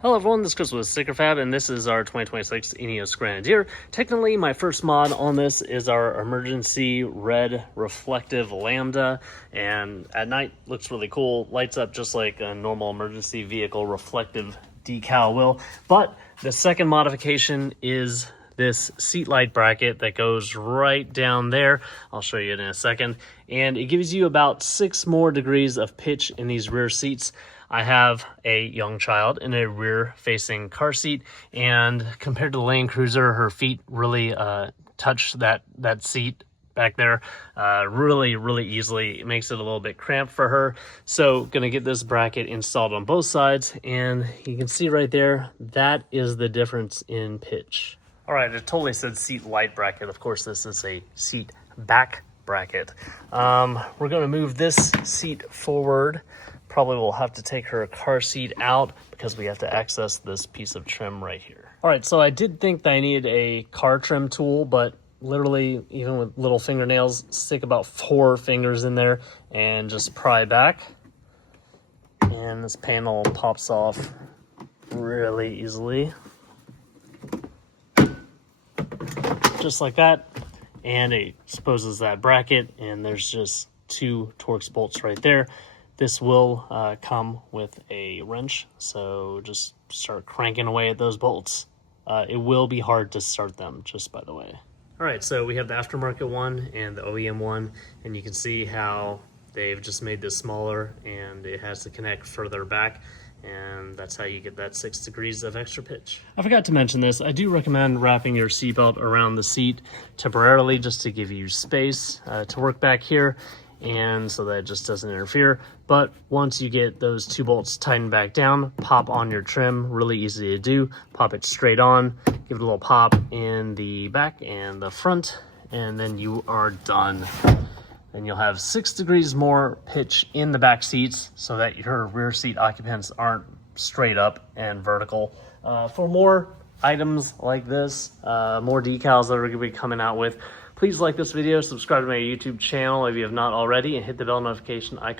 Hello everyone, this is Chris with StickerFab, and this is our 2026 INEOS Grenadier. Technically, my first mod on this is our emergency red reflective lambda, and at night looks really cool, lights up just like a normal emergency vehicle reflective decal will. But the second modification is this seat light bracket that goes right down there. I'll show you in a second. And it gives you about 6 more degrees of pitch in these rear seats. I have a young child in a rear-facing car seat, and compared to the Land Cruiser, her feet really touch that seat back there really easily. It makes it a little bit cramped for her. So gonna get this bracket installed on both sides, and you can see right there, that is the difference in pitch. All right, it totally said seat light bracket. Of course, this is a seat back bracket. We're gonna move this seat forward. Probably will have to take her car seat out because we have to access this piece of trim right here. All right, so I did think that I needed a car trim tool, but literally, even with little fingernails, stick about 4 fingers in there and just pry back. And this panel pops off really easily. Just like that. And it exposes that bracket, and there's just 2 Torx bolts right there. This will come with a wrench, so just start cranking away at those bolts. It will be hard to start them, just by the way. All right, so we have the aftermarket one and the OEM one, and you can see how they've just made this smaller, and it has to connect further back, and that's how you get that 6 degrees of extra pitch. I forgot to mention this. I do recommend wrapping your seatbelt around the seat temporarily, just to give you space to work back here, and so that it just doesn't interfere. But once you get those 2 bolts tightened back down, pop on your trim, really easy to do. Pop it straight on, give it a little pop in the back and the front, and then you are done. And you'll have 6 degrees more pitch in the back seats so that your rear seat occupants aren't straight up and vertical. For more items like this, more decals that we're going to be coming out with, please like this video, subscribe to my YouTube channel if you have not already, and hit the bell notification icon.